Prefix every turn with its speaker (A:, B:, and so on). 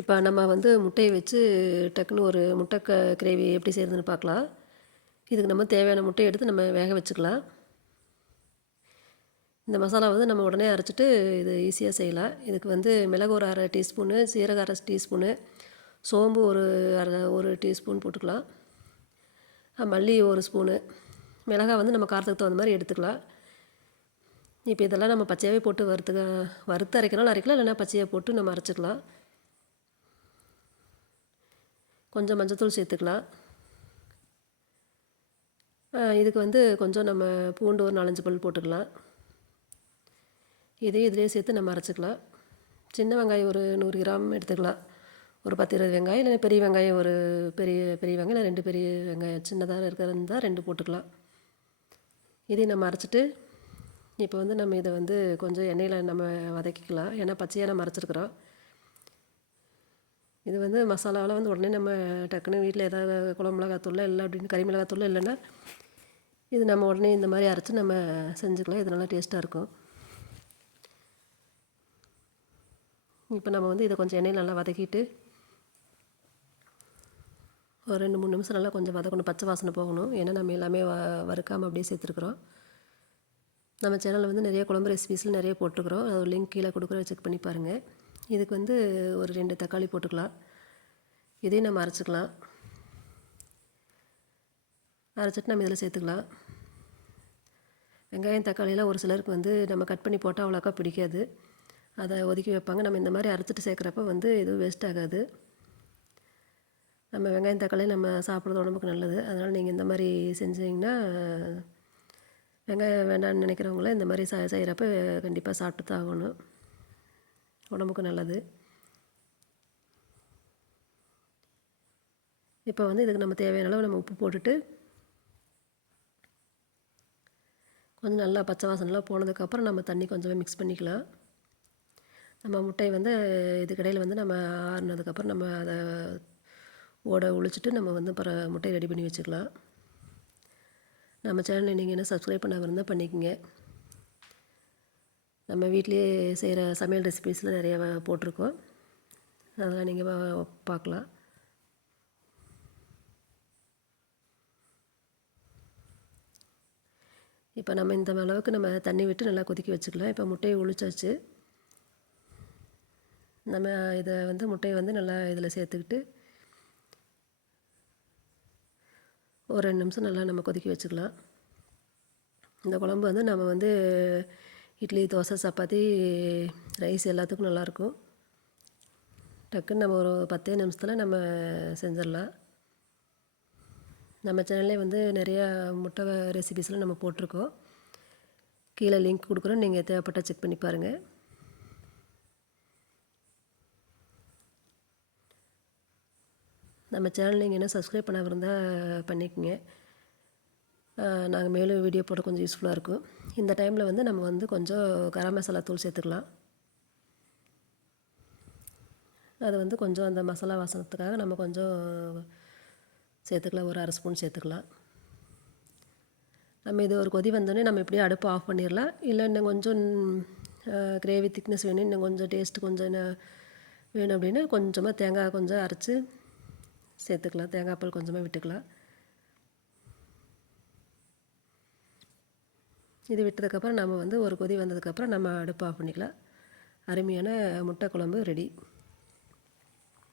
A: இப்போ நம்ம வந்து முட்டையை வச்சு டக்குன்னு ஒரு முட்டை க கிரேவி எப்படி செய்கிறதுன்னு பார்க்கலாம். இதுக்கு நம்ம தேவையான முட்டையை எடுத்து நம்ம வேக வச்சுக்கலாம். இந்த மசாலா வந்து நம்ம உடனே அரைச்சிட்டு இது ஈஸியாக செய்யலாம். இதுக்கு வந்து மிளகு ஒரு அரை டீஸ்பூனு சீரக அரை டீஸ்பூனு சோம்பு ஒரு அரை ஒரு டீஸ்பூன் போட்டுக்கலாம். மல்லி ஒரு ஸ்பூனு மிளகாய் வந்து நம்ம காரத்துக்கு தகுந்த மாதிரி எடுத்துக்கலாம். இப்போ இதெல்லாம் நம்ம பச்சையாகவே போட்டு வறுத்துக்க வறுத்து அரைக்கிறனாலும் அரைக்கலாம் இல்லைன்னா பச்சையாக போட்டு நம்ம அரைச்சிக்கலாம். கொஞ்சம் மஞ்சத்தூள் சேர்த்துக்கலாம். இதுக்கு வந்து கொஞ்சம் நம்ம பூண்டு ஒரு நாலஞ்சு பல் போட்டுக்கலாம். இதையும் இதிலே சேர்த்து நம்ம அரைச்சிக்கலாம். சின்ன வெங்காயம் ஒரு நூறு கிராம் எடுத்துக்கலாம். ஒரு பத்து இருபது வெங்காயம் இல்லை பெரிய வெங்காயம் ஒரு பெரிய பெரிய வெங்காயம் இல்லை ரெண்டு பெரிய வெங்காயம் சின்னதாக இருக்கிறதா ரெண்டு போட்டுக்கலாம். இதையும் நம்ம அரைச்சிட்டு இப்போ வந்து நம்ம இதை வந்து கொஞ்சம் எண்ணெயில் நம்ம வதக்கிக்கலாம். ஏன்னா பச்சையாக நம்ம அரைச்சிருக்கிறோம். இது வந்து மசாலாவில் வந்து உடனே நம்ம டக்குன்னு வீட்டில் ஏதாவது குழம்பு மிளகாத்தூள் இல்லை அப்படின்னு கறி மிளகாத்தூள் இல்லைன்னா இது நம்ம உடனே இந்த மாதிரி அரைச்சி நம்ம செஞ்சுக்கலாம். இது நல்லா டேஸ்ட்டாக இருக்கும். இப்போ நம்ம வந்து இதை கொஞ்சம் எண்ணெயில் நல்லா வதக்கிட்டு ஒரு ரெண்டு மூணு நிமிஷம் நல்லா கொஞ்சம் வதக்கணும். பச்சை வாசனை போகணும். ஏன்னா நம்ம எல்லாமே வ வறுக்காமல் அப்படியே சேர்த்துருக்குறோம். நம்ம சேனலில் வந்து நிறைய குழம்பு ரெசிபீஸில் நிறைய போட்டுருக்குறோம். அது ஒரு லிங்க் கீழே கொடுக்குறேன். செக் பண்ணி பாருங்கள் இதுக்கு வந்து ஒரு ரெண்டு தக்காளி போட்டுக்கலாம். இதையும் நம்ம அரைச்சிக்கலாம். அரைச்சிட்டு நம்ம இதில் சேர்த்துக்கலாம். வெங்காயம் தக்காளியெல்லாம் ஒரு சிலருக்கு வந்து நம்ம கட் பண்ணி போட்டால் அவ்வளோக்கா பிடிக்காது. அதை ஒதுக்கி வைப்பாங்க. நம்ம இந்த மாதிரி அரைச்சிட்டு சேர்க்குறப்ப வந்து எதுவும் வேஸ்ட் ஆகாது. நம்ம வெங்காயம் தக்காளி நம்ம சாப்பிட்றது உடம்புக்கு நல்லது. அதனால் நீங்கள் இந்த மாதிரி செஞ்சீங்கன்னா வெங்காயம் வேண்டாம்னு நினைக்கிறவங்கள இந்த மாதிரி செய்கிறப்ப கண்டிப்பாக சாப்பிட்டு தான் ஆகணும். உடம்புக்கு நல்லது. இப்போ வந்து இதுக்கு நம்ம தேவையான அளவு நம்ம உப்பு போட்டுட்டு கொஞ்சம் நல்லா பச்சை வாசனைலாம் போனதுக்கப்புறம் நம்ம தண்ணி கொஞ்சம் மிக்ஸ் பண்ணிக்கலாம். நம்ம முட்டை வந்து இதுக்கடையில் வந்து நம்ம ஆறுனதுக்கப்புறம் நம்ம அதை ஓட ஒழிச்சிட்டு நம்ம வந்து அப்புறம் முட்டையை ரெடி பண்ணி வச்சுக்கலாம். நம்ம சேனலை நீங்கள் என்ன சப்ஸ்கிரைப் பண்ணாமல் இருந்தால் பண்ணிக்கோங்க. நம்ம வீட்டிலேயே செய்கிற சமையல் ரெசிபீஸில் நிறைய போட்டிருக்கோம். அதெல்லாம் நீங்கள் பார்க்கலாம். இப்போ நம்ம இந்த அளவுக்கு நம்ம தண்ணி விட்டு நல்லா கொதிக்க வச்சுக்கலாம். இப்போ முட்டையை ஒழிச்சாச்சு நம்ம இதை வந்து முட்டையை வந்து நல்லா இதில் சேர்த்துக்கிட்டு ஒரு ரெண்டு நிமிஷம் நல்லா நம்ம கொதிக்க வச்சுக்கலாம். இந்த குழம்பு வந்து நம்ம வந்து இட்லி தோசை சப்பாத்தி ரைஸ் எல்லாத்துக்கும் நல்லாயிருக்கும் டக்குன்னு நம்ம ஒரு பத்தே நிமிஷத்தில் நம்ம செஞ்சிடலாம். நம்ம சேனல்லே வந்து நிறையா முட்டை ரெசிபிஸ்லாம் நம்ம போட்டிருக்கோம். கீழே லிங்க் கொடுக்குறோம். நீங்கள் தேவைப்பட்டால் செக் பண்ணி பாருங்கள் நம்ம சேனல் நீங்கள் என்ன சப்ஸ்கிரைப் பண்ணாமல் இருந்தால் பண்ணிக்கோங்க. நாங்கள் மேலும் வீடியோ போட கொஞ்சம் யூஸ்ஃபுல்லாக இருக்கும். இந்த டைமில் வந்து நம்ம வந்து கொஞ்சம் கரம் மசாலா தூள் சேர்த்துக்கலாம். அது வந்து கொஞ்சம் அந்த மசாலா வாசனத்துக்காக நம்ம கொஞ்சம் சேர்த்துக்கலாம். ஒரு அரை ஸ்பூன் சேர்த்துக்கலாம். நம்ம இது ஒரு கொதி வந்தோடனே நம்ம இப்படியே அடுப்பு ஆஃப் பண்ணிடலாம். இல்லை இன்னும் கொஞ்சம் கிரேவி திக்னஸ் வேணும் இன்னும் கொஞ்சம் டேஸ்ட்டு கொஞ்சம் என்ன வேணும் அப்படின்னா கொஞ்சமாக தேங்காய் கொஞ்சம் அரைச்சி சேர்த்துக்கலாம். தேங்காய் பால் கொஞ்சமாக விட்டுக்கலாம். இது விட்டதுக்கப்புறம் நம்ம வந்து ஒரு கொதி வந்ததுக்கப்புறம் நம்ம அடுப்பு ஆஃப் பண்ணிக்கலாம். அருமையான முட்டை குழம்பு ரெடி